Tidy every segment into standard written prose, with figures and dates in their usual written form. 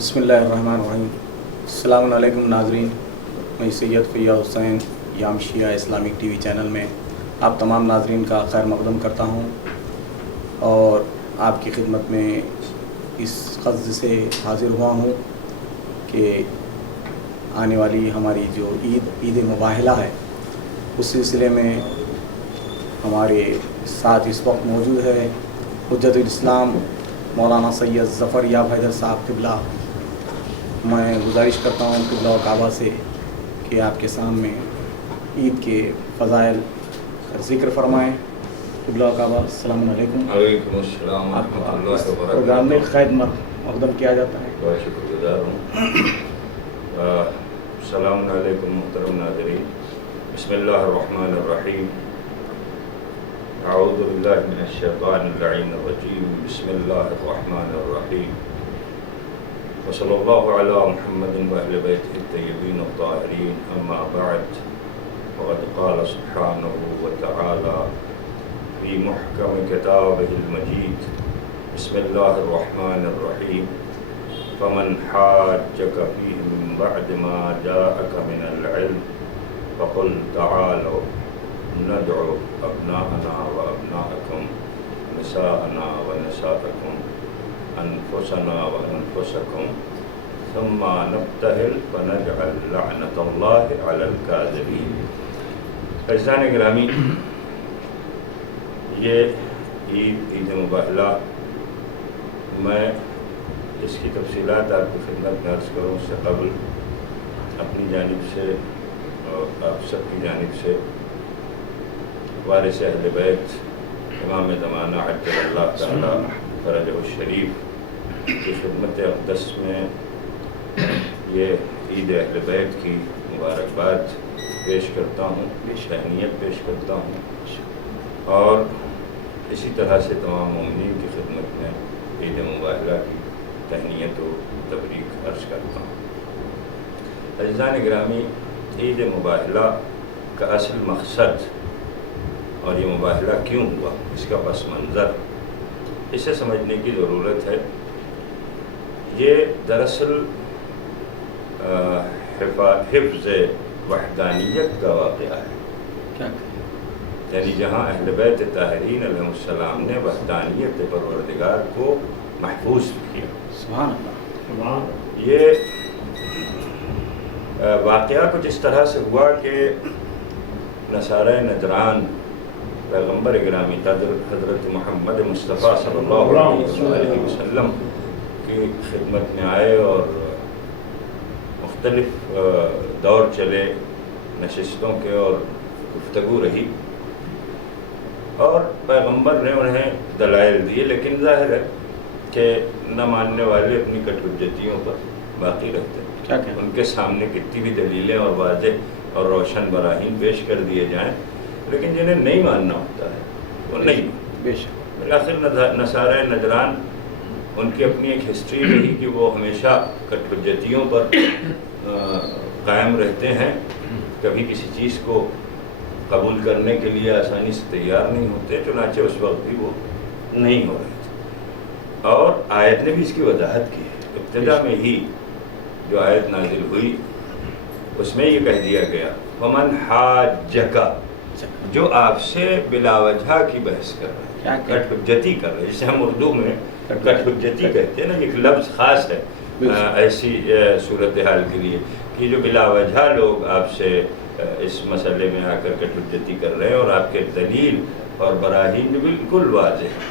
بسم اللہ الرحمن الرحیم۔ السلام علیکم ناظرین، میں سید فیاض حسین یام شیعہ اسلامک ٹی وی چینل میں آپ تمام ناظرین کا خیر مقدم کرتا ہوں اور آپ کی خدمت میں اس قصد سے حاضر ہوا ہوں کہ آنے والی ہماری جو عید مباہلہ ہے اس سلسلے میں ہمارے ساتھ اس وقت موجود ہے حجت الاسلام مولانا سید ظفر یاب حیدر صاحب قبلہ۔ میں گزارش کرتا ہوں قبلہ و کعبہ سے کہ آپ کے سامنے عید کے فضائل کا ذکر فرمائیں۔ قبلہ و کعبہ السلام علیکم۔ وعلیکم السلام ورحمۃ اللہ وبرکاتہ۔ پروگرام میں خیر مقدم کیا جاتا ہے۔ بہت شکر گزار ہوں۔ السلام علیکم محترم ناظرین، بسم اللہ الرحمن الرحیم، اعوذ باللہ من الشیطان اللعین الرجیم، بسم اللہ الرحمن الرحیم، وصلی اللہ علی محمد واہل بیتہ الطیبین الطاہرین، اما بعد، فقد قال سبحانہ وتعالی فی محکم کتابہ المجید، بسم اللہ الرحمن الرحیم، فمن حاجک فیہ من بعد ما جاءک من العلم فقل تعالوا ندعو ابناءنا وابناءکم نساءنا ونساءکم انفسنا وانفسکم ثم نبتہل فنجعل لعنت اللہ علی الکاذبین۔ عزیزان گرامی، یہ عید مباہلہ، میں اس کی تفصیلات آپ کی خدمت میں عرض کروں اس سے قبل اپنی جانب سے اور آپ سب کی جانب سے وارث اہل بیت امام زمانہ عجل اللہ تعالی فرجہ الشریف کی خدمت اقدس میں یہ عید اہل بیت کی مبارکباد پیش کرتا ہوں، تہنیت پیش کرتا ہوں، اور اسی طرح سے تمام مومنین کی خدمت میں عید مباہلہ کی تہنیت و تبریک عرض کرتا ہوں۔ عزیزان گرامی، عید مباہلہ کا اصل مقصد اور یہ مباہلہ کیوں ہوا، اس کا پس منظر، اسے سمجھنے کی ضرورت ہے۔ یہ دراصل حفظ وحدانیت کا واقعہ ہے، یعنی جہاں اہل بیت طاہرین علیہ السلام نے وحدانیت پروردگار کو محفوظ کیا۔ سبحان اللہ۔ یہ واقعہ کچھ اس طرح سے ہوا کہ نصارہ نجران پیغمبر گرامی حضرت محمد مصطفیٰ صلی اللہ علیہ وسلم کی خدمت میں آئے اور مختلف دور چلے نشستوں کے اور گفتگو رہی، اور پیغمبر نے انہیں دلائل دیے، لیکن ظاہر ہے کہ نہ ماننے والے اپنی کٹ حجتیوں پر باقی رہتے ہیں۔ ان کے سامنے کتنی بھی دلیلیں اور واضح اور روشن براہین پیش کر دیے جائیں، لیکن جنہیں نہیں ماننا ہوتا ہے وہ نہیں بے شک۔ بالآخر نصارہ نجران، ان کی اپنی ایک ہسٹری رہی کہ وہ ہمیشہ کٹ حجتیوں پر قائم رہتے ہیں، کبھی کسی چیز کو قبول کرنے کے لیے آسانی سے تیار نہیں ہوتے، چنانچہ اس وقت بھی وہ نہیں ہو رہے تھے۔ اور آیت نے بھی اس کی وضاحت کی ہے۔ ابتدا میں ہی جو آیت نازل ہوئی اس میں یہ کہہ دیا گیا ومن حاجک، جو آپ سے بلا وجہ کی بحث کر رہے ہیں، کٹ حجتی کر رہے ہیں، جسے ہم اردو میں کٹ حجتی کہتے ہیں نا، ایک لفظ خاص ہے ایسی صورتحال کے لیے کہ جو بلا وجہ لوگ آپ سے اس مسئلے میں آ کر کٹ حجتی کر رہے ہیں اور آپ کے دلیل اور براہین بالکل واضح ہیں۔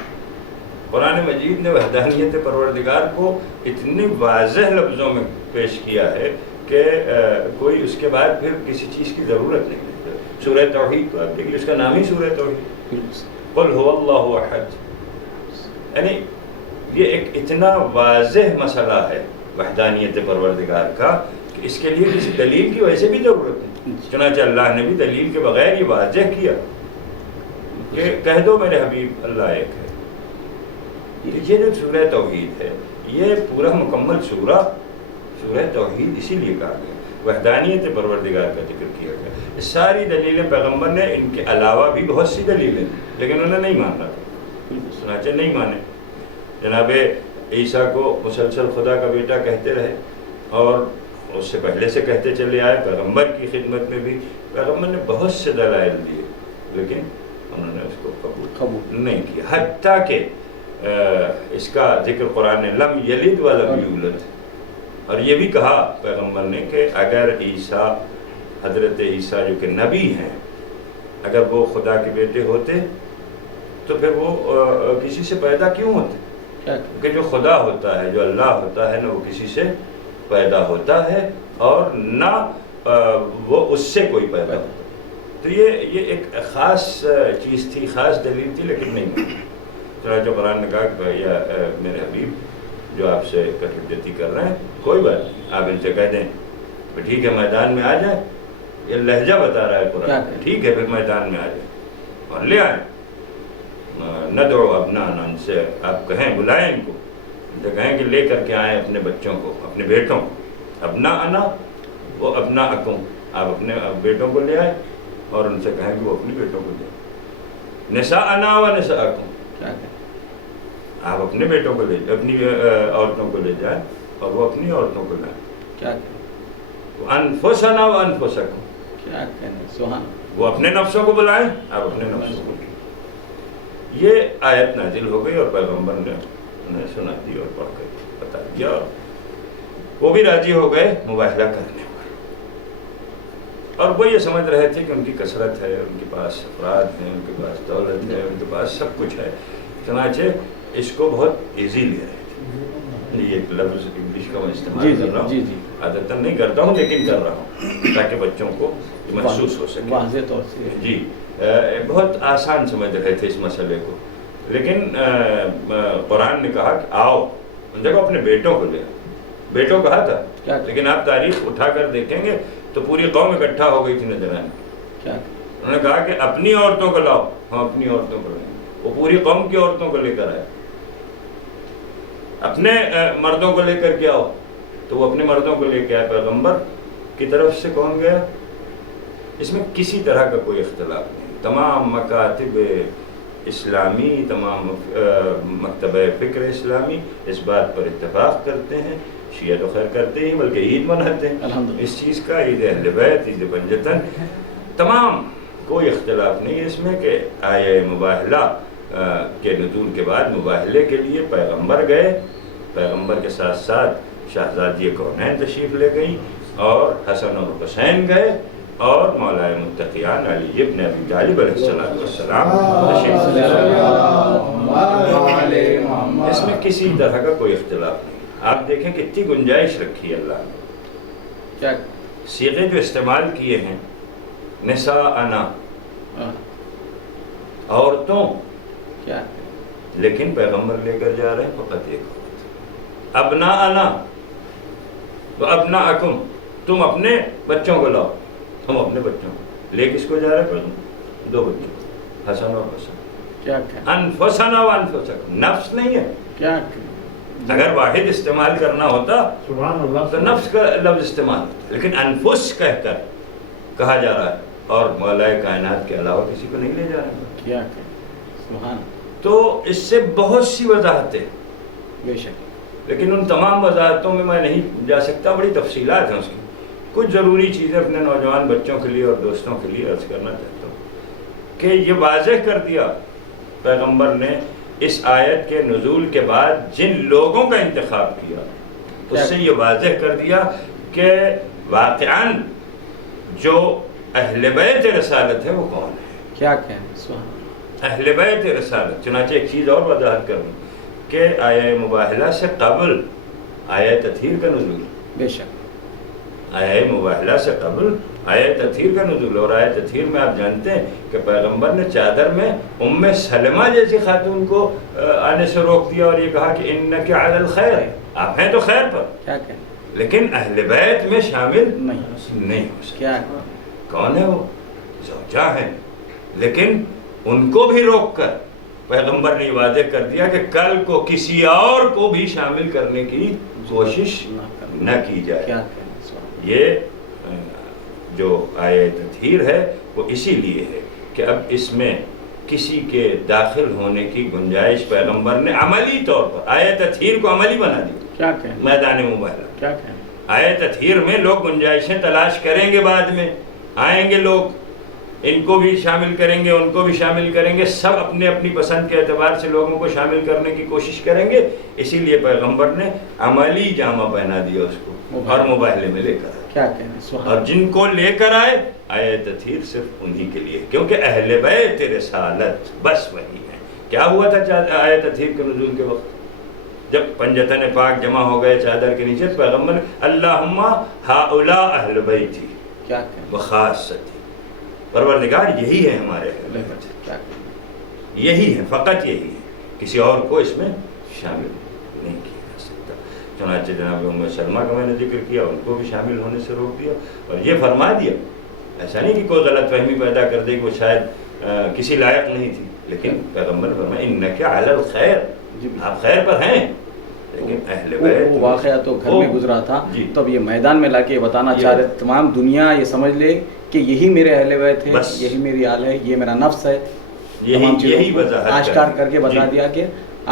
قرآن مجید نے وحدانیت پروردگار کو اتنے واضح لفظوں میں پیش کیا ہے کہ کوئی اس کے بعد پھر کسی چیز کی ضرورت نہیں ہے۔ سورہ توحید کو آپ دیکھیے، اس کا نام ہی سورہ توحید، قل هو اللہ احد، یعنی یہ ایک اتنا واضح مسئلہ ہے وحدانیت پروردگار کا کہ اس کے لیے کسی دلیل کی ویسے بھی ضرورت نہیں۔ چنانچہ اللہ نے بھی دلیل کے بغیر یہ واضح کیا کہ کہہ دو میرے حبیب اللہ ایک ہے۔ یہ جو سورہ توحید ہے، یہ پورا مکمل سورہ توحید اسی لیے کہا گیا، وحدانیت پروردگار کا ذکر کیا گیا۔ ساری دلیلیں پیغمبر نے، ان کے علاوہ بھی بہت سی دلیلیں، لیکن انہوں نے نہیں ماننا تھا، چنانچہ نہیں مانے۔ جناب عیسیٰ کو مسلسل خدا کا بیٹا کہتے رہے، اور اس سے پہلے سے کہتے چلے آئے، پیغمبر کی خدمت میں بھی پیغمبر نے بہت سے دلائل دیے، لیکن انہوں نے اس کو قبول نہیں کیا، حتیٰ کہ اس کا ذکر قرآن نے لم یلد ولم یولد، اور یہ بھی کہا پیغمبر نے کہ اگر عیسیٰ، حضرت عیسیٰ جو کہ نبی ہیں، اگر وہ خدا کے بیٹے ہوتے تو پھر وہ کسی سے پیدا کیوں ہوتے؟ کہ جو خدا ہوتا ہے، جو اللہ ہوتا ہے، نہ وہ کسی سے پیدا ہوتا ہے اور نہ وہ اس سے کوئی پیدا ہوتا ہے۔ تو یہ ایک خاص چیز تھی، خاص دلیل تھی، لیکن نہیں۔ چنانچہ قرآن نے کہا کہ یا میرے حبیب جو آپ سے حجتی کر رہے ہیں، کوئی بات نہیں، آپ ان سے کہہ دیں کہ ٹھیک ہے میدان میں آ جائیں، یہ لہجہ بتا رہا ہے قرآن، ٹھیک ہے پھر میدان میں آ جائیں اور لے آئیں، ندعو ابنانا، ان سے آپ کہیں، بلائیں ان کو، ان سے کہیں کہ لے کر کے آئیں اپنے بچوں کو، اپنے بیٹوں کو، ابنانا وہ ابناءکم، آپ اپنے بیٹوں کو لے آئیں اور ان سے کہیں کہ وہ اپنے بیٹوں کو لے آئیں، نساءنا و نساءکم، آپ اپنے بیٹوں کو لے، اپنی عورتوں کو لے جائیں اور وہ اپنی عورتوں کو لائیں، انفسنا و انفسکم، کیا کہنا، سبحان، وہ اپنے نفسوں کو بلائیں، آپ اپنے نفسوں کو۔ یہ آیت نازل ہو گئی اور پیغمبر نے انہیں سنا دی اور پڑھ کر بتا دیا، اور وہ بھی راضی ہو گئے مباہلہ کرنے پر، اور وہ یہ سمجھ رہے تھے کہ ان کی کثرت ہے، ان کے پاس افراد ہیں، ان کے پاس دولت ہے، ان کے پاس سب کچھ ہے، چنانچہ اس کو بہت ایزی لے رہے تھے۔ یہ ایک لفظ انگلش کا میں استعمال کر رہا ہوں، عادتاً نہیں کرتا ہوں لیکن کر رہا ہوں تاکہ بچوں کو محسوس ہو سکے، واضح طور سے۔ جی، بہت آسان سمجھ رہے تھے اس مسئلے کو، لیکن قرآن نے کہا کہ آؤ، ان جگہ اپنے بیٹوں کو لے، بیٹوں کہا تھا، لیکن آپ تاریخ اٹھا کر دیکھیں گے تو پوری قوم اکٹھا ہو گئی تھی نجران کی، انہوں نے کہا کہ اپنی عورتوں کو لاؤ، ہم اپنی عورتوں کو لیں، وہ پوری قوم کی عورتوں کو لے کر آئے، اپنے مردوں کو لے کر کے آؤ، تو وہ اپنے مردوں کو لے کے آئے، پیغمبر کی طرف سے کون گیا؟ اس میں کسی طرح کا کوئی اختلاف نہیں، تمام مکاتب اسلامی، تمام مکتبہ فکر اسلامی اس بات پر اتفاق کرتے ہیں، شیعہ تو خیر کرتے ہی بلکہ عید مناتے ہیں اس چیز کا، عید اہل بیت، عید بنجتن، تمام کوئی اختلاف نہیں ہے اس میں کہ آیہ مباہلہ کے نزول کے بعد مباہلے کے لیے پیغمبر گئے، پیغمبر کے ساتھ ساتھ شہزادی کونین تشریف لے گئی، اور حسن اور حسین گئے، اور مولا متقیان علی ابن ابی طالب علیہ السلام تشریف لے گئے۔ اس میں کسی طرح کا کوئی اختلاف نہیں، آپ دیکھیں کتنی گنجائش رکھی ہے اللہ نے، صیغے جو استعمال کیے ہیں، نساءنا، عورتوں، لیکن پیغمبر لے کر جا رہے ہیں فقط ایک عورت، ابناءنا و ابناءکم، تم اپنے بچوں کو لاؤ، ہم اپنے بچوں کو لے، کس کو جا رہے ہیں؟ دو بچوں کو، حسن اور حسن، انفسنا و انفسکم، نفس نہیں ہے، اگر واحد استعمال کرنا ہوتا تو نفس کا لفظ استعمال ہوتا، لیکن انفس کہہ کر کہا جا رہا ہے، اور مولا کائنات کے علاوہ کسی کو نہیں لے جا رہا ہے، تو اس سے بہت سی وضاحتیں، بے شک، لیکن ان تمام وضاحتوں میں میں نہیں جا سکتا، بڑی تفصیلات ہیں اس کی، کچھ ضروری چیزیں اپنے نوجوان بچوں کے لیے اور دوستوں کے لیے عرض کرنا چاہتا ہوں کہ یہ واضح کر دیا پیغمبر نے اس آیت کے نزول کے بعد جن لوگوں کا انتخاب کیا، اس سے یہ واضح کر دیا کہ واقعاً جو اہل بیت رسالت ہے وہ کون ہے، کیا کہیں، اہل بیت رسالت۔ چنانچہ ایک چیز اور وضاحت کروں کہ آیہ مباہلہ سے قبل آیہ تطہیر کا نزول، بے شک، آیہ مباہلہ سے قبل آیہ تطہیر کا نزول، اور آیہ تطہیر میں آپ جانتے ہیں کہ پیغمبر نے چادر میں ام سلمہ جیسی خاتون کو آنے سے روک دیا اور یہ کہا کہ انک علی الخیر، آپ ہیں تو خیر پر، کیا کہیں، لیکن اہل بیت میں شامل نہیں ہو سکتے۔ کیا کون ہے وہ؟ زوجہ ہیں، لیکن ان کو بھی روک کر پیغمبر نے واضح کر دیا کہ کل کو کسی اور کو بھی شامل کرنے کی کوشش نہ کی جائے۔ یہ جو آیہ تطہیر ہے وہ اسی لیے ہے کہ اب اس میں کسی کے داخل ہونے کی گنجائش پیغمبر نے عملی طور پر آیت تطہیر کو عملی بنا دی. کیا کہیں میدان مباہلہ کیا کہیں آیت تطہیر میں لوگ گنجائشیں تلاش کریں گے، بعد میں آئیں گے لوگ، ان کو بھی شامل کریں گے، ان کو بھی شامل کریں گے، سب اپنے اپنی پسند کے اعتبار سے لوگوں کو شامل کرنے کی کوشش کریں گے. اسی لیے پیغمبر نے عملی جامہ پہنا دیا اس کو اور مباہلے میں لے کر آئے. کیا کہیں اور جن کو لے کر آئے آیت تطہیر صرف انہی کے لیے، کیونکہ اہل بیت رسالت بس وہی ہے. کیا ہوا تھا آیت تطہیر کے نزول کے وقت؟ جب پنجتن پاک جمع ہو گئے چادر کے نیچے، پیغمبر نے اللہم ہؤلاء اہل بیتی کیا کہیں وخاصتی، پروردگار یہی ہے ہمارے اہل بیت، کیا کہیں یہی ہے، فقط یہی ہے، کسی اور کو اس میں شامل نہیں کیا جا سکتا. چنانچہ جناب ام سلمہ کا میں نے ذکر کیا، ان کو بھی شامل ہونے سے روک دیا اور یہ فرما دیا. ایسا نہیں کہ کوئی غلط فہمی پیدا کر دے کہ وہ شاید کسی لائق نہیں تھی، لیکن پیغمبر نے فرمایا انک علی الخیر، آپ خیر پر ہیں، لیکن اہل بیت وہ واقعہ تو گھر میں گزرا تھا، تو اب یہ میدان میں لا کے بتانا چاہ رہے تمام دنیا یہ سمجھ لے کہ یہی میرے اہل بیت ہے، یہی میری آل ہے، یہ میرا نفس ہے، یہی وضاحت آشکار کر کے بتا دیا کہ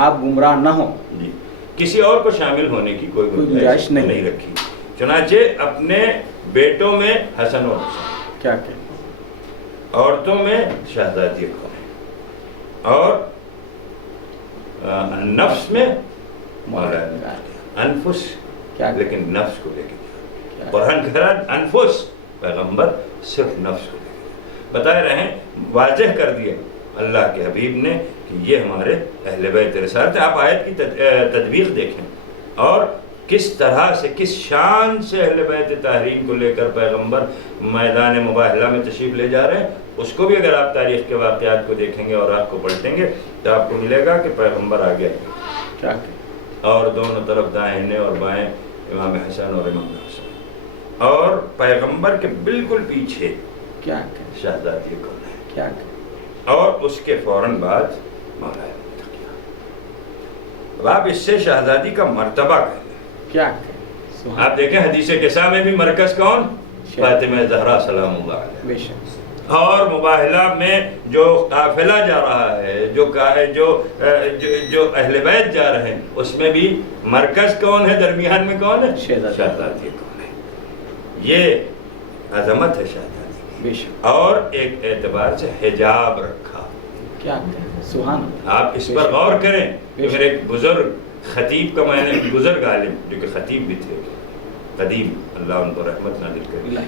آپ گمراہ نہ ہوں. جی، کسی اور کو شامل ہونے کی کوئی گنجائش نہیں رکھی. چنانچہ اپنے بیٹوں میں حسن و حسین، کیا کہیں عورتوں میں شہزادی کون، اور نفس میں مولا انفس، لیکن نفس کو لے کے قرآن کہہ رہا ہے انفس، پیغمبر صرف نفس کو لے کے بتائے رہے ہیں، واضح کر دیا اللہ کے حبیب نے کہ یہ ہمارے اہل بیت رسالت ہے. آپ آیت کی تطبیق دیکھیں اور کس طرح سے، کس شان سے اہل بیت طاہرین کو لے کر پیغمبر میدان مباہلہ میں تشریف لے جا رہے ہیں. اس کو بھی اگر آپ تاریخ کے واقعات کو دیکھیں گے اور آپ کو پلٹیں گے تو آپ کو ملے گا کہ پیغمبر آگے کیا اور دونوں طرف دائیں اور بائیں امام حسن اور امام حسن، اور پیغمبر کے بالکل پیچھے کیا شہزادی کون ہے، کیا اور اس کے فوراً بعد مولا تقیہ. اب آپ اس سے شہزادی کا مرتبہ کہتے ہیں. کیا آپ دیکھیں حدیث قصہ میں بھی مرکز کون؟ فاطمہ زہرا سلام اللہ علیہ. بے شک. اور مباہلہ میں جو قافلہ جا رہا ہے، جو اہل بیت جا رہے ہیں، اس میں بھی مرکز کون ہے، درمیان میں کون ہے؟ شہزادی کون ہے. یہ عظمت ہے شہزادی کی. اور ایک اعتبار سے حجاب رکھا. کیا سبحان. آپ اس پر غور کریں کہ میرے ایک بزرگ خطیب کا میں نے بزرگ عالم جو کہ خطیب بھی تھے قدیم، اللہ ان کو رحمت نازل کرے،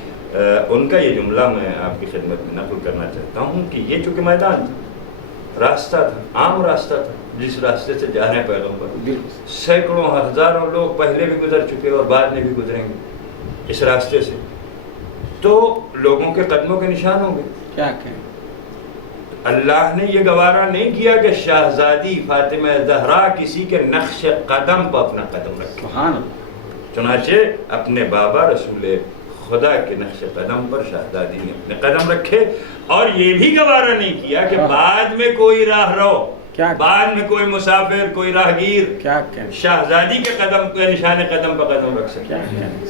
ان کا یہ جملہ میں آپ کی خدمت میں نقل کرنا چاہتا ہوں کہ یہ چونکہ میدان تھا، راستہ تھا، عام راستہ تھا جس راستے سے جا رہے ہیں پیغمبر، سینکڑوں ہزاروں لوگ پہلے بھی گزر چکے اور بعد میں بھی گزریں گے اس راستے سے، تو لوگوں کے قدموں کے نشان ہوں گے. کیا کہیں اللہ نے یہ گوارا نہیں کیا کہ شہزادی فاطمہ زہرا کسی کے نقش قدم پر اپنا قدم رکھے. چنانچہ اپنے بابا رسول خدا کے نقش قدم پر شہزادی نے اپنے قدم رکھے، اور یہ بھی گوارا نہیں کیا کہ بعد میں کوئی راہ رو، بعد میں کوئی مسافر، کوئی راہگیر شہزادی کے قدم کے نشان قدم پر قدم رکھ سکے.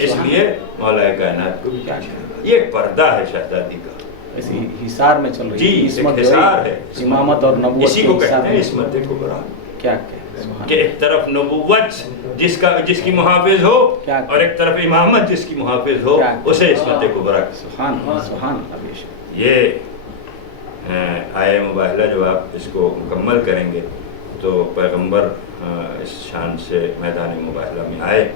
اس لیے مولا کائنات کو یہ ایک پردہ ہے شہزادی کا، اسی حصار میں چل رہی ہے. جی، ایک حصار ہے، امامت اور نبوت اسی کو کہتے ہیں عصمت کبریٰ. کیا کہ ایک طرف نبوت جس کی محافظ ہو اور ایک طرف امامت جس کی محافظ ہو، اسے عصمت کبریٰ. یہ آیہ مباہلہ جو آپ اس کو مکمل کریں گے تو پیغمبر اس شان سے میدان مباہلہ میں آئے.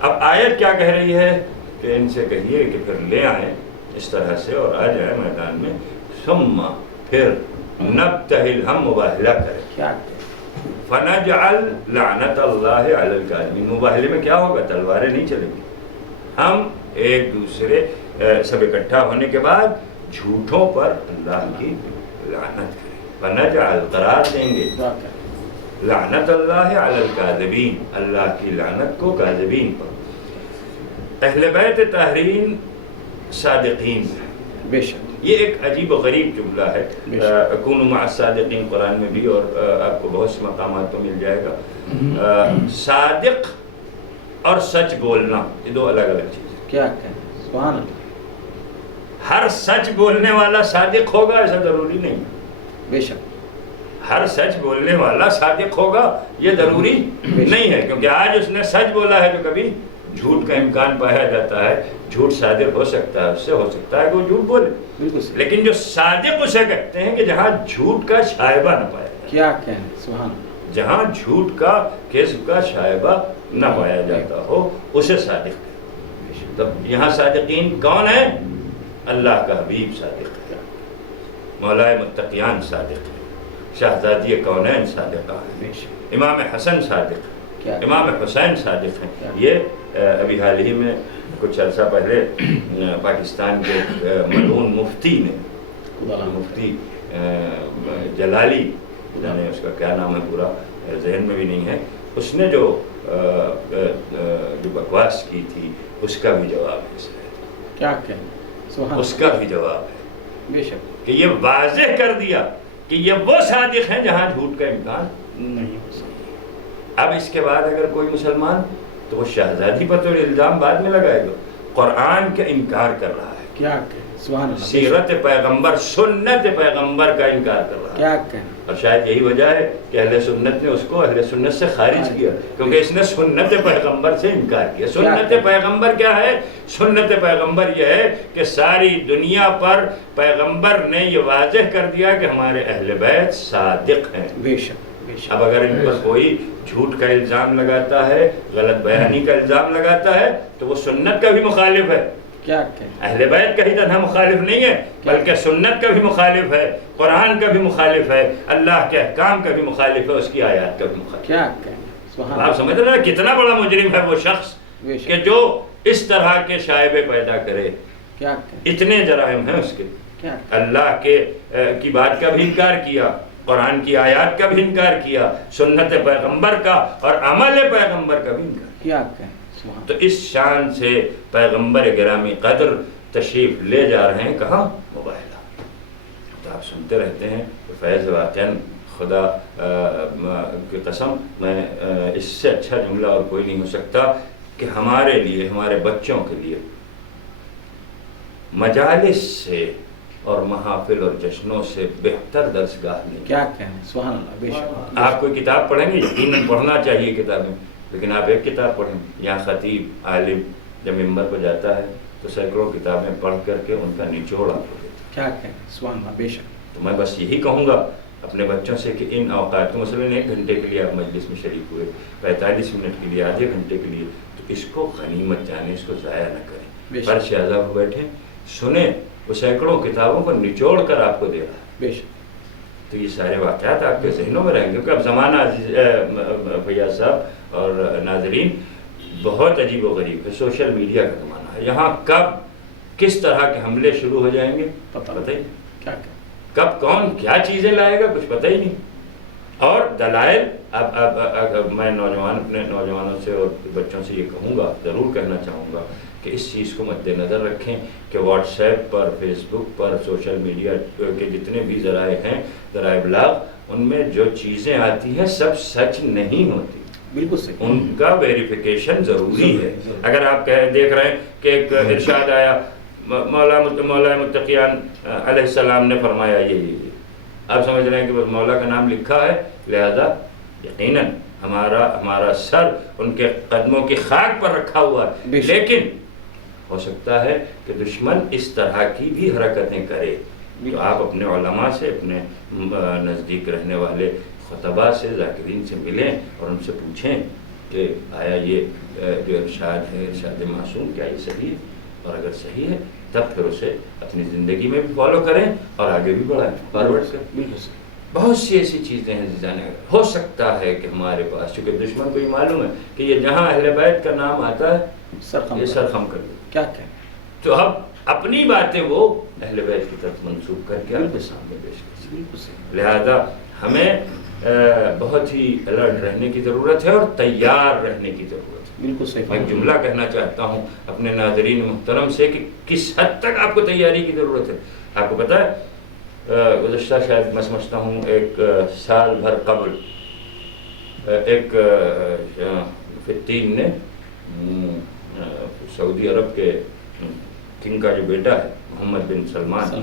اب آیت کیا کہہ رہی ہے کہ ان سے کہیے کہ پھر لے آئیں اس طرح سے اور آ جائیں میدان میں، ثم پھر نبتہل ہم مباہلہ کریں، فنجعل لعنت اللہ علی الکاذبین. مباہلے میں کیا ہوگا؟ تلواریں نہیں چلیں گی، ہم ایک دوسرے سب اکٹھا ہونے کے بعد جھوٹوں پر اللہ کی لعنت کریں. فنجعل قرار دیں گے لعنت اللہ علی الکاذبین، اللہ کی لعنت کو کاذبین پر. اہل بیت طاہرین صادقین ہیں. بے شک یہ ایک عجیب و غریب جملہ ہے. اکونوا مع الصادقین قرآن میں بھی، اور آپ کو بہت سے مقامات پر مل جائے گا. صادق اور سچ بولنا یہ دو الگ الگ چیزیں. کیا کہیں سبحان اللہ. ہر سچ بولنے والا صادق ہوگا ایسا ضروری نہیں. بے شک. ہر سچ بولنے والا صادق ہوگا یہ ضروری نہیں ہے، کیونکہ آج اس نے سچ بولا ہے تو کبھی جھوٹ کا امکان پایا جاتا ہے. جھوٹ صادق ہو سکتا ہے، اس سے ہو سکتا ہے کہ وہ جھوٹ بولے، لیکن جو صادق اسے کہتے ہیں کہ جہاں جھوٹ کا شائبہ نہ پایا جاتا. کیا کہیں سبحان اللہ. جہاں جھوٹ کا کذب کا شائبہ نہ پایا جاتا ہو اسے صادق کہتے ہیں. تب یہاں صادقین کون ہیں؟ اللہ کا حبیب صادق ہے، مولائے متقیان صادق ہے، شہزادی کونین صادقہ ہے، امام حسن صادق ہے، امام حسین صادق ہیں. یہ ابھی حال ہی میں کچھ عرصہ پہلے پاکستان کے ملعون مفتی نے، مفتی جلالی، یعنی اس کا کیا نام ہے پورا ذہن میں بھی نہیں ہے، اس نے جو بکواس کی تھی اس کا بھی جواب ہے. کیا کہیں اس کا بھی جواب ہے بے شک کہ یہ واضح کر دیا کہ یہ وہ صادق ہیں جہاں جھوٹ کا امکان نہیں ہو سکتا. اب اس کے بعد اگر کوئی مسلمان تو وہ شہزادی پر تو الزام بعد میں لگائے گا، قرآن کا انکار کر رہا ہے، کیا کہیں سبحان اللہ. سیرت پیغمبر، سنت پیغمبر کا انکار کر رہا ہے. کیا کہیں. اور شاید یہی وجہ ہے کہ اہل سنت نے اس کو اہل سنت سے خارج کیا، کیونکہ اس نے سنت پیغمبر سے انکار کیا. سنت پیغمبر کیا ہے؟ سنت پیغمبر یہ ہے کہ ساری دنیا پر پیغمبر نے یہ واضح کر دیا کہ ہمارے اہل بیت صادق ہیں. بے شک بے شک. اب اگر ان پر کوئی جھوٹ کا الزام لگاتا ہے، غلط بیانی کا الزام لگاتا ہے تو وہ سنت کا بھی مخالف ہے. کیا کہیں. اہل بیت کا ہی تنہا مخالف نہیں ہے بلکہ سنت کا بھی مخالف ہے، قرآن کا بھی مخالف ہے، اللہ کے احکام کا بھی مخالف ہے، اس کی آیات کا بھی مخالف ہے. کیا کہیں سبحان. آپ سمجھ رہے ہیں کتنا بڑا مجرم ہے وہ شخص کہ جو اس طرح کے شائبے پیدا کرے. کیا کہیں. اتنے جرائم ہیں اس کے. کیا اللہ کی بات کا بھی انکار کیا، قرآن کی آیات کا بھی انکار کیا، سنت پیغمبر کا اور عمل پیغمبر کا بھی انکار. کیا کہیں. تو اس شان سے پیغمبر گرامی قدر تشریف لے جا رہے ہیں کہاں؟ مباہلہ. تو آپ سنتے رہتے ہیں کہ فیض واقعاً خدا کی قسم میں اس سے اچھا جملہ اور کوئی نہیں ہو سکتا کہ ہمارے لیے، ہمارے بچوں کے لیے مجالس سے اور محافل اور جشنوں سے بہتر درسگاہ نہیں. کیا کہیں سبحان اللہ. بے شک. آپ کوئی کتاب پڑھیں گے، یقیناً پڑھنا چاہیے کتابیں، لیکن آپ ایک کتاب پڑھیں. یہاں خطیب عالم جب ممبر پہ جاتا ہے تو سینکڑوں کتابیں پڑھ کر کے ان کا نچوڑ آپ کو دیتا ہے. کیا کہیں سبحان اللہ. بے شک. تو میں بس یہی کہوں گا اپنے بچوں سے کہ ان اوقات کو مثلاً 1 گھنٹے کے لیے آپ مجلس میں شریک ہوئے، 45 منٹ کے لیے، آدھے گھنٹے کے لیے، تو اس کو غنیمت جانیں، اس کو ضائع نہ کریں. فرش اعضا کو بیٹھیں، سنیں، وہ سینکڑوں کتابوں کو نچوڑ کر آپ کو دے رہا ہے. بے شک. تو یہ سارے واقعات آپ کے ذہنوں میں رہیں گے، کیونکہ اب زمانہ فیاض صاحب اور ناظرین بہت عجیب و غریب ہے. سوشل میڈیا کا زمانہ ہے. یہاں کب کس طرح کے حملے شروع ہو جائیں گے پتہ ہی نہیں. کیا کہیں. کب کون کیا چیزیں لائے گا کچھ پتہ ہی نہیں. اور دلائل اب میں اپنے نوجوانوں سے اور بچوں سے یہ کہوں گا، ضرور کہنا چاہوں گا کہ اس چیز کو مد نظر رکھیں کہ واٹس ایپ پر، فیس بک پر، سوشل میڈیا کے جتنے بھی ذرائع ہیں، ذرائع ابلاغ، ان میں جو چیزیں آتی ہیں سب سچ نہیں ہوتی. بالکل صحیح. ان کا ویریفیکیشن ضروری ہے. اگر آپ دیکھ رہے ہیں کہ ایک ارشاد آیا مولا متقیان علیہ السلام نے فرمایا یہ آپ سمجھ رہے ہیں کہ بس مولا کا نام لکھا ہے، لہذا یقیناً ہمارا سر ان کے قدموں کی خاک پر رکھا ہوا ہے. لیکن ہو سکتا ہے کہ دشمن اس طرح کی بھی حرکتیں کرے. تو آپ اپنے علماء سے، اپنے نزدیک رہنے والے خطباء سے، ذاکرین سے ملیں اور ان سے پوچھیں کہ آیا یہ جو ارشاد ہے، ارشاد معصوم، کیا یہ صحیح ہے؟ اور اگر صحیح ہے تب پھر اسے اپنی زندگی میں بھی فالو کریں اور آگے بھی بڑھائیں، فارورڈ کریں. بہت سی ایسی چیزیں ہیں جانے. ہو سکتا ہے کہ ہمارے پاس، چونکہ دشمن کو یہ معلوم ہے کہ یہ جہاں اہل بیت کا نام آتا ہے یہ سرخم کر دے. کیا کہیں. تو اب اپنی باتیں وہ اہل بیت کی طرف منسوخ کر کے آپ کے سامنے پیش کریں. لہذا ہمیں بہت ہی الرٹ رہنے کی ضرورت ہے اور تیار رہنے کی ضرورت ہے. بالکل صحیح. میں ایک جملہ کہنا چاہتا ہوں اپنے ناظرین محترم سے کہ کس حد تک آپ کو تیاری کی ضرورت ہے. آپ کو پتہ ہے گزشتہ شاید میں سمجھتا ہوں 1 سال بھر قبل ایک فتین نے سعودی عرب کے کنگ کا جو بیٹا ہے محمد بن سلمان،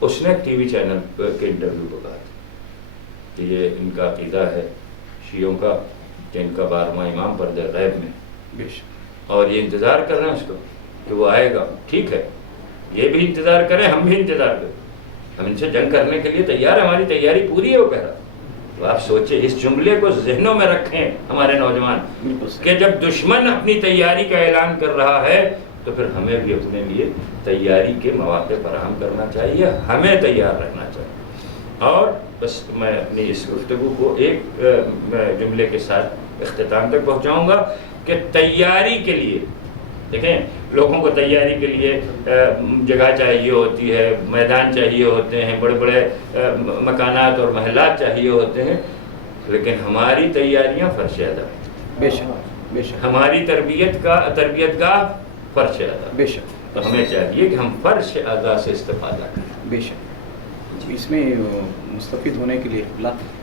اس نے ٹی وی چینل کے انٹرویو کو کہا تھا کہ یہ ان کا عقیدہ ہے شیعوں کا کہ ان کا 12واں امام پردہ غیب میں، بے شک، اور یہ انتظار کر رہے ہیں اس کو کہ وہ آئے گا. ٹھیک ہے، یہ بھی انتظار کریں، ہم بھی انتظار کریں، ہم ان سے جنگ کرنے کے لیے تیار ہیں، ہماری تیاری پوری ہے. وہ کہہ رہا. تو آپ سوچیں، اس جملے کو ذہنوں میں رکھیں ہمارے نوجوان کہ جب دشمن اپنی تیاری کا اعلان کر رہا ہے تو پھر ہمیں بھی اپنے لیے تیاری کے مواقع فراہم کرنا چاہیے، ہمیں تیار رہنا چاہیے. اور بس میں اپنی اس گفتگو کو ایک جملے کے ساتھ اختتام تک پہنچاؤں گا کہ تیاری کے لیے دیکھیں، لوگوں کو تیاری کے لیے جگہ چاہیے ہوتی ہے، میدان چاہیے ہوتے ہیں، بڑے بڑے مکانات اور محلات چاہیے ہوتے ہیں، لیکن ہماری تیاریاں فرش ادا ہیں. بے شک، بے شک، ہماری تربیت گاہ فرش ادا. بے شک، تو ہمیں چاہیے کہ ہم فرش ادا سے استفادہ کریں. بے شک. اس میں مستفید ہونے کے لیے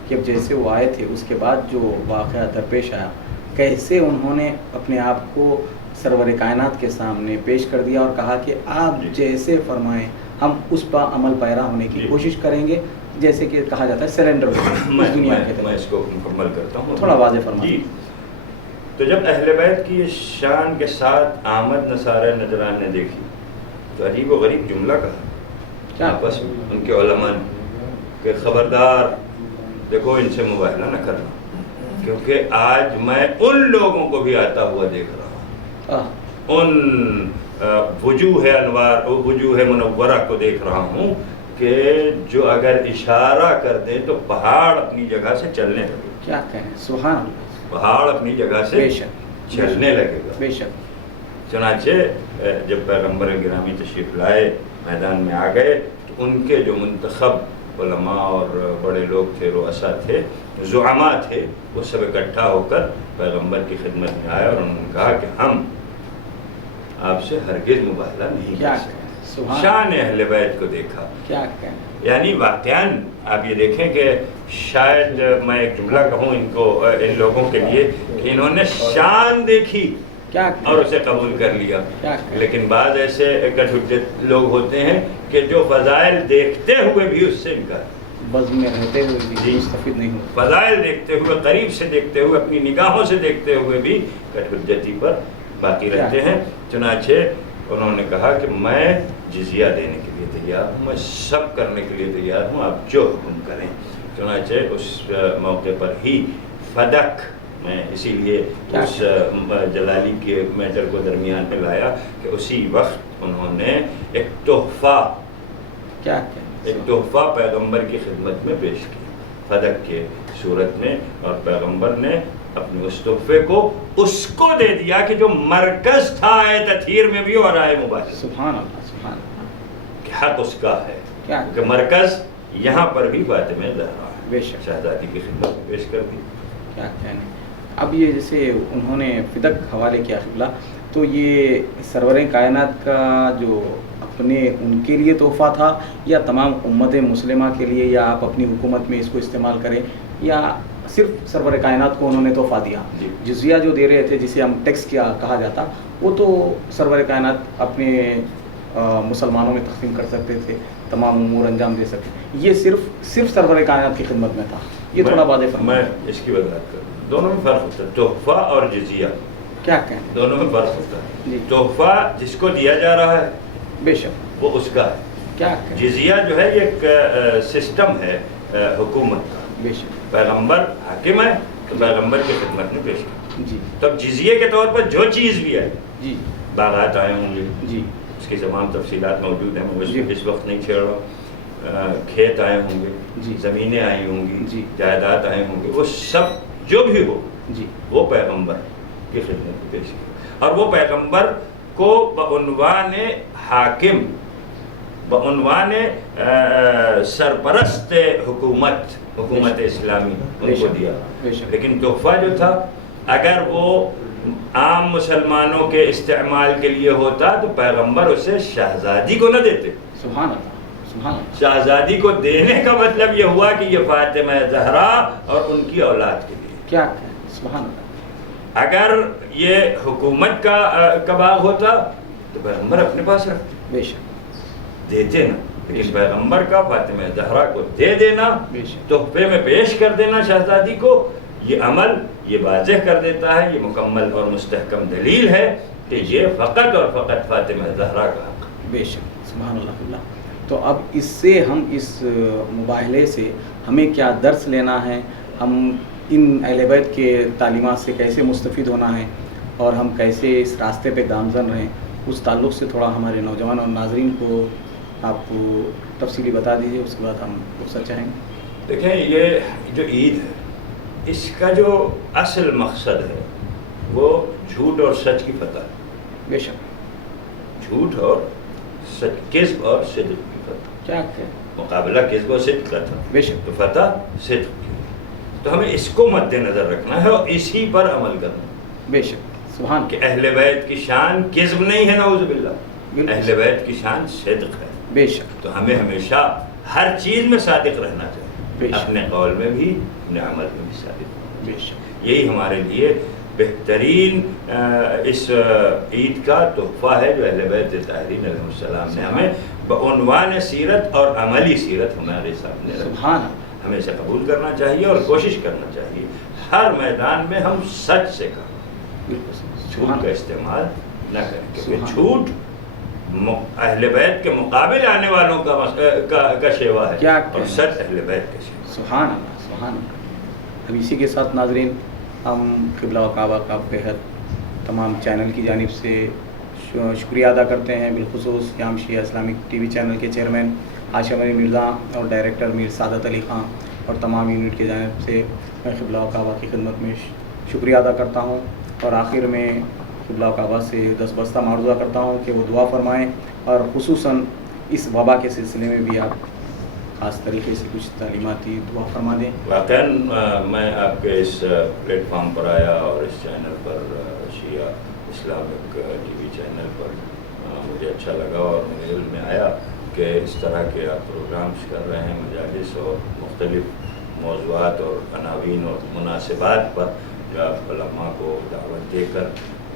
کہ اب جیسے وہ آئے تھے اس کے بعد جو واقعہ درپیش آیا، کیسے انہوں نے اپنے آپ کو سرور کائنات کے سامنے پیش کر دیا اور کہا کہ آپ جیسے فرمائیں ہم اس پر عمل پیرا ہونے کی کوشش کریں گے، جیسے کہ کہا جاتا ہے سرنڈر. میں اس کو مکمل کرتا ہوں، تھوڑا واضح فرمائیں. تو جب اہل بیت کی شان کے ساتھ آمد نصارہ نجران نے دیکھی تو عجیب و غریب جملہ کہا آپس میں ان کے علماء نے کہ خبردار دیکھو ان سے مباہلہ نہ کرنا، کیونکہ آج میں ان لوگوں کو بھی آتا ہوا دیکھ رہا ہوں، ان وجوہ انوار وجوہ منورہ کو دیکھ رہا ہوں کہ جو اگر اشارہ کر دیں تو پہاڑ اپنی جگہ سے چلنے لگے. کیا کہیں، سبحان اللہ. پہاڑ اپنی جگہ سے چلنے لگے گا. بے شک. چنانچہ جب پیغمبر گرامی تشریف لائے، میدان میں آ گئے، تو ان کے جو منتخب علماء اور بڑے لوگ تھے، رؤساء تھے، زعماء تھے، وہ سب اکٹھا ہو کر پیغمبر کی خدمت میں آئے اور انہوں نے کہا کہ ہم آپ سے ہرگز مباہلہ نہیں کر سکتے. شان اہل بیت کو دیکھا. کیا کہیں، یعنی واقعاً آپ یہ دیکھیں کہ شاید میں ایک جملہ کہوں ان لوگوں کے لیے کہ انہوں نے شان دیکھی اور اسے قبول کر لیا. لیکن بعض ایسے کٹھجت لوگ ہوتے ہیں کہ جو فضائل دیکھتے ہوئے بھی اس سے انکار، بزم میں رہتے ہوئے بھی مستفید نہیں ہوتے، فضائل دیکھتے ہوئے، قریب سے دیکھتے ہوئے، اپنی نگاہوں سے دیکھتے ہوئے بھی کٹھجتی پر باقی رہتے ہیں. چنانچہ انہوں نے کہا کہ میں جزیہ دینے کے لیے تیار ہوں، میں سب کرنے کے لیے تیار ہوں، آپ جو حکم کریں. چنانچہ اس موقع پر ہی فدق، میں اسی لیے اس جلالی کے میٹر کو درمیان میں لایا کہ اسی وقت انہوں نے ایک تحفہ پیغمبر کی خدمت میں پیش کیا فدق کے صورت میں، اور پیغمبر نے اپنے اس تحفے کو اس کو دے دیا کہ جو مرکز تھا آئے تطہیر میں بھی اور آئے مباحثہ. سبحان اللہ، سبحان اللہ. کہ حق اس کا ہے کہ مرکز یہاں پر بھی فاطمہ زہرا بے شک شہزادی کی خدمت میں پیش کر دی. کیا کہنے. اب یہ جیسے انہوں نے فدق حوالے کیا قبلہ، تو یہ سرور کائنات کا جو اپنے ان کے لیے تحفہ تھا یا تمام امت مسلمہ کے لیے، یا آپ اپنی حکومت میں اس کو استعمال کریں، یا صرف سرور کائنات کو انہوں نے تحفہ دیا؟ جزیہ جو دے رہے تھے جسے ہم ٹیکس کیا کہا جاتا، وہ تو سرور کائنات اپنے مسلمانوں میں تقسیم کر سکتے تھے، تمام امور انجام دے سکتے. یہ صرف سرور کائنات کی خدمت میں تھا. یہ تھوڑا واضح فرمائیں. میں اس کی وضاحت کروں. دونوں میں فرق ہوتا ہے، تحفہ اور جزیہ. کیا کہیں؟ دونوں میں فرق ہوتا ہے. تحفہ جس کو دیا جا رہا ہے بے شک وہ اس کا ہے. کیا کہیں؟ جزیہ جو ہے یہ ایک سسٹم ہے حکومت کا. بے شک. پیغمبر حاکم ہے تو پیغمبر کی خدمت میں پیش کیا. جی. تب جزیے کے طور پر جو چیز بھی ہے، جی، باغات آئے ہوں گے، جی، اس کی تمام تفصیلات موجود ہیں، میں اس وقت نہیں چھیڑ رہا. کھیت آئے ہوں گے، جی، زمینیں آئی ہوں گی، جی، جائیداد آئے ہوں گے، وہ سب جو بھی ہو، جی، وہ پیغمبر کی خدمت میں پیش کیا. اور وہ پیغمبر کو بعنوان حاکم، بعنوان سرپرست حکومت اسلامی ان کو دیا. لیکن تحفہ جو تھا اگر وہ عام مسلمانوں کے استعمال کے لیے ہوتا تو پیغمبر اسے شہزادی کو نہ دیتے. سبحان اللہ، سبحان اللہ. شہزادی کو دینے کا مطلب یہ ہوا کہ یہ فاطمہ زہرا اور ان کی اولاد کے لیے. کیا کہیں؟ سبحان اللہ. اگر یہ حکومت کا باغ ہوتا تو پیغمبر اپنے پاس رکھتے، بے شک دیتے نا. لیکن پیغمبر کا فاطمہ زہرا کو دے دینا، بے شک، تحفے میں پیش کر دینا شہزادی کو، یہ عمل یہ واضح کر دیتا ہے، یہ مکمل اور مستحکم دلیل ہے کہ یہ فقط اور فقط فاطمہ زہرا کا حق ہے۔ بے شک، سبحان اللہ۔ تو اب اس سے ہم اس مباحثے سے ہمیں کیا درس لینا ہے، ہم ان اہل بیت کے تعلیمات سے کیسے مستفید ہونا ہے اور ہم کیسے اس راستے پہ گامزن رہیں، اس تعلق سے تھوڑا ہمارے نوجوان اور ناظرین کو آپ تفصیلی بتا دیجیے، اس کے بعد ہم رخصت چاہیں گے۔ دیکھیں، یہ جو عید ہے اس کا جو اصل مقصد ہے وہ جھوٹ اور سچ کی فتح ہے۔ بے شک، جھوٹ اور سچ، کذب اور صدق کی فتح، کیا ہے، مقابلہ کذب و صدق کا تھا، بے شک، تو فتح صدق کی۔ تو ہمیں اس کو مد نظر رکھنا ہے اور اسی پر عمل کرنا ہے بے شک، سبحان کہ اہل بیت کی شان کذب نہیں ہے، نعوذ باللہ، بالکل، اہل بیت کی شان صدق ہے۔ بے شک، تو ہمیں ہمیشہ ہر چیز میں صادق رہنا بے چاہیے، شک، اپنے قول میں بھی، اپنے عمل میں بھی صادق رہنا بے چاہیے۔ شک، یہی ہمارے لیے بہترین اس عید کا تحفہ ہے جو اہل بیت طاہرین علیہ السلام نے ہمیں بعنوان سیرت اور عملی سیرت ہمارے سامنے رکھی۔ سبحان اللہ، ہمیں اسے قبول کرنا چاہیے اور کوشش کرنا چاہیے ہر میدان میں ہم سچ سے کہیں، بالکل، جھوٹ کا استعمال نہ کریں، کیونکہ سبحان جھوٹ اہل بیت کے مقابل آنے والوں کا شیوا ہے، کیا اور سچ اہل بیت کا شیوا۔ سبحان اللہ، سبحان اللہ۔ اب اسی کے ساتھ ناظرین، ہم قبلہ و کعبہ کا بہت تمام چینل کی جانب سے شکریہ ادا کرتے ہیں، بالخصوص یام شیعہ اسلامک ٹی وی چینل کے چیئرمین ہاشم علی مرزا اور ڈائریکٹر میر سعادت علی خان اور تمام یونٹ کی جانب سے میں قبلہ و کعبہ کی خدمت میں شکریہ ادا کرتا ہوں، اور آخر میں قبلہ و کعبہ سے دست بستہ معروضہ کرتا ہوں کہ وہ دعا فرمائیں، اور خصوصاً اس وبا کے سلسلے میں بھی آپ خاص طریقے سے کچھ تعلیماتی دعا فرما دیں۔ واقعاً میں آپ کے اس پلیٹ فارم پر آیا اور اس چینل پر، شیعہ اسلامک ٹی وی چینل پر مجھے اچھا لگا، اور میرے علم میں آیا کہ اس طرح کے آپ پروگرامز کر رہے ہیں، مجالس اور مختلف موضوعات اور عناوین اور مناسبات پر جو آپ علماء کو دعوت دے کر،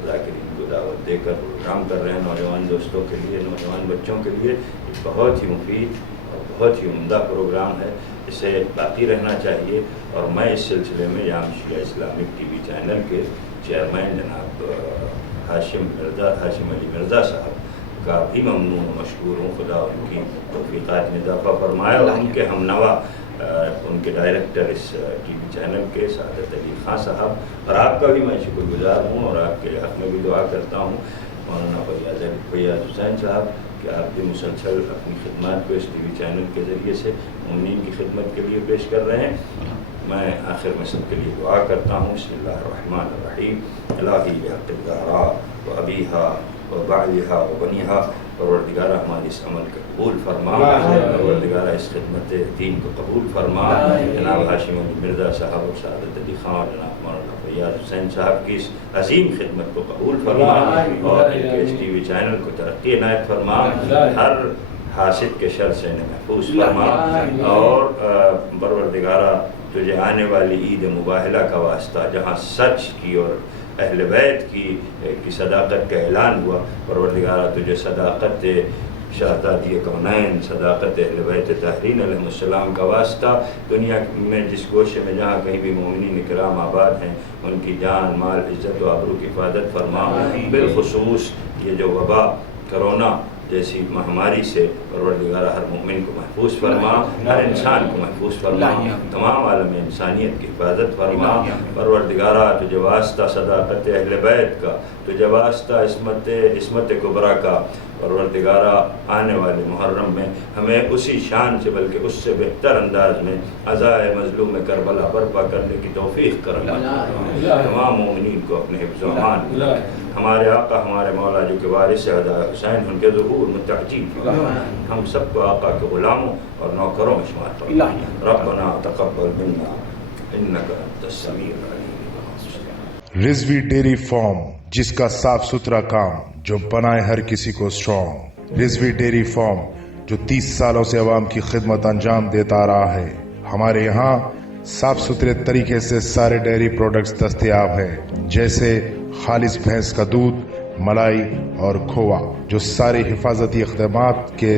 ذاکرین کو دعوت دے کر پروگرام کر رہے ہیں نوجوان دوستوں کے لیے، نوجوان بچوں کے لیے، یہ بہت ہی مفید اور بہت ہی عمدہ پروگرام ہے، اسے باقی رہنا چاہیے۔ اور میں اس سلسلے میں یام شیعہ اسلامک ٹی وی چینل کے چیئرمین جناب ہاشم علی مرزا صاحب کا بھی ممنون و مشکور ہوں، خدا ان کی توفیقات میں اضافہ فرمائے، اور ان کے ہم نوا ان کے ڈائریکٹر اس ٹی وی چینل کے سعادت علی خان صاحب، اور آپ کا بھی میں شکر گزار ہوں، اور آپ کے حق میں بھی دعا کرتا ہوں مولانا فیاض حسین صاحب کہ آپ بھی مسلسل اپنی خدمات کو اس ٹی وی چینل کے ذریعے سے مومنین کی خدمت کے لیے پیش کر رہے ہیں۔ میں آخر میں سب کے لیے دعا کرتا ہوں، بسم اللہ الرحمن الرحیم، الہی بحق الزہرا و ابیہا و بعلہا و بنیہا، پروردگارہ ہمارے اس عمل کو قبول فرما، پروردگارہ اس خدمت دین کو قبول فرما، جناب ہاشم علی مرزا صاحب اور سعادت علی خان، جناب مولانا فیاض حسین صاحب کی اس عظیم خدمت کو قبول فرما، اور ان کے اس ٹی وی چینل کو ترقی عنایت فرما، ہر حاسد کے شر سے انہیں محفوظ فرما، اور پروردگارہ تجھے آنے والی عید مباہلہ کا واسطہ جہاں سچ کی اور اہل بیت کی صداقت کا اعلان ہوا، پروردگارہ تجھے صداقت شہزادی کونین، صداقت اہل بیت طاہرین علیہ السلام کا واسطہ دنیا میں جس گوشے میں جہاں کہیں بھی مومنین کرام آباد ہیں ان کی جان، مال، عزت و آبرو کی حفاظت فرما، بالخصوص یہ جو وبا کرونا جیسی مہاماری سے پروردگارہ ہر مومن کو محفوظ فرما، ہر انسان کو محفوظ فرما، تمام عالم انسانیت کی حفاظت فرما، پروردگارہ تجھے واسطہ صداقت اہل بیت کا، تجھے واسطہ عصمت کبریٰ کا، پروردگارہ آنے والے محرم میں ہمیں اسی شان سے بلکہ اس سے بہتر انداز میں عزائے مظلوم کربلا برپا کرنے کی توفیق کرنا، تمام مومنین کو اپنے حفظ و امان میں، ہمارے آقا ہمارے مولا جو کہ وارث حسین ان کے ظہور متعجل، ہم سب کو آقا کے غلاموں اور نوکروں میں شمار فرما، ربنا تقبل منا انک انت السمیع العلیم۔ رضوی ڈیری فارم، جس کا صاف ستھرا کام جو بنائے ہر کسی کو اسٹرانگ۔ رضوی ڈیری فارم جو 30 سالوں سے عوام کی خدمت انجام دیتا رہا ہے۔ ہمارے یہاں صاف ستھرے طریقے سے سارے ڈیری پروڈکٹس دستیاب ہیں، جیسے خالص بھینس کا دودھ، ملائی اور کھووا، جو سارے حفاظتی اقدامات کے